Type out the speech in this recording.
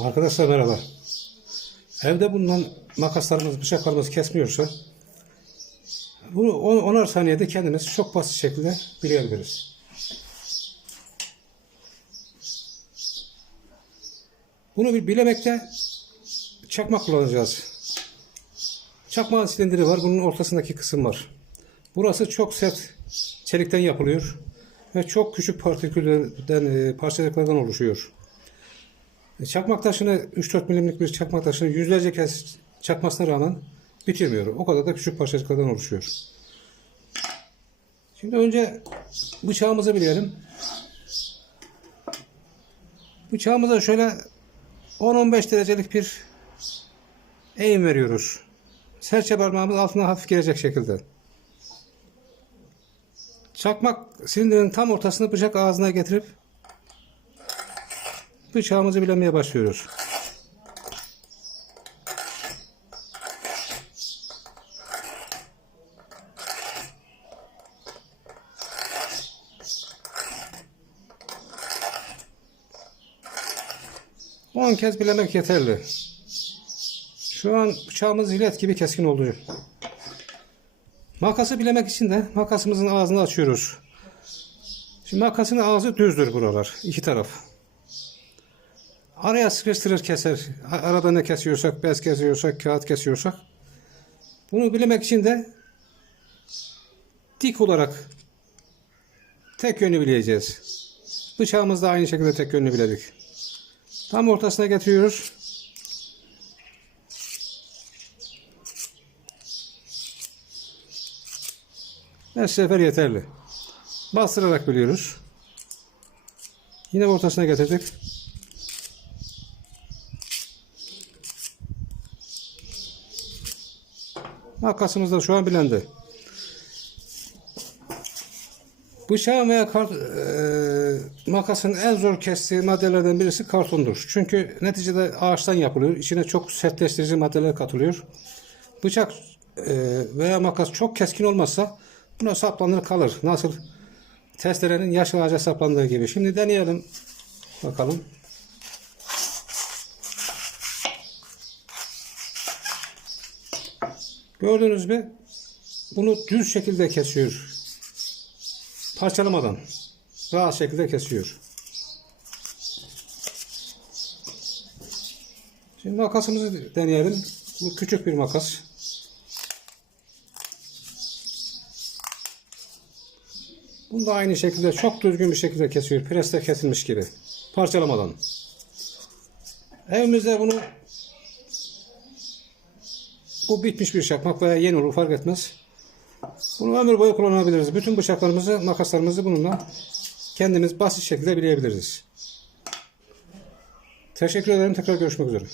Arkadaşlar merhaba. Evde bulunan makaslarımız, bıçaklarımız kesmiyorsa bunu 10 saniyede kendimiz çok basit şekilde bilebiliriz. Bunu bir bilemekte çakmak kullanacağız. Çakmağın silindiri var. Bunun ortasındaki kısım var. Burası çok sert çelikten yapılıyor ve çok küçük partiküllerden, e, parçacıklardan oluşuyor. E, Çakmak taşını 3-4 milimlik bir çakmak taşını yüzlerce kez çakmasına rağmen bitirmiyor. O kadar da küçük parçacıklardan oluşuyor. Şimdi önce bıçağımızı bilelim. Bıçağımıza şöyle 10-15 derecelik bir eğim veriyoruz. Serçe parmağımız altına hafif gelecek şekilde. Çakmak silindirin tam ortasını bıçak ağzına getirip bıçağımızı bilemeye başlıyoruz. On kez bilemek yeterli. Şu an bıçağımız jilet gibi keskin oldu. Makası bilemek için de makasımızın ağzını açıyoruz. Şimdi makasın ağzı düzdür buralar. iki taraf. Araya sıkıştırır keser. Arada ne kesiyorsak, bez kesiyorsak, kağıt kesiyorsak. Bunu bilemek için de dik olarak tek yönlü bileceğiz. Bıçağımız da aynı şekilde tek yönlü biledik. Tam ortasına getiriyoruz. Her sefer yeterli. Bastırarak biliyoruz. Yine ortasına getirdik. Makasımız da şu an bilendi. Bıçağın veya kart, eee, makasın en zor kestiği maddelerden birisi kartondur. Çünkü neticede ağaçtan yapılıyor. İçine çok sertleştirici maddeler katılıyor. Bıçak eee, veya makas çok keskin olmazsa buna saplanır kalır. Nasıl testerenin yaş ağaca saplandığı gibi. Şimdi deneyelim. Bakalım. Gördüğünüz gibi bunu düz şekilde kesiyor. Parçalamadan. Rahat şekilde kesiyor. Şimdi makasımızı deneyelim. Bu küçük bir makas. Bunu da aynı şekilde çok düzgün bir şekilde kesiyor. Preste kesilmiş gibi. Parçalamadan. Evimizde bunu bu bitmiş bir çakmak veya yeni olur fark etmez. Bunu ömür boyu kullanabiliriz. Bütün bıçaklarımızı, makaslarımızı bununla kendimiz basit şekilde bilebiliriz. Teşekkür ederim. Tekrar görüşmek üzere.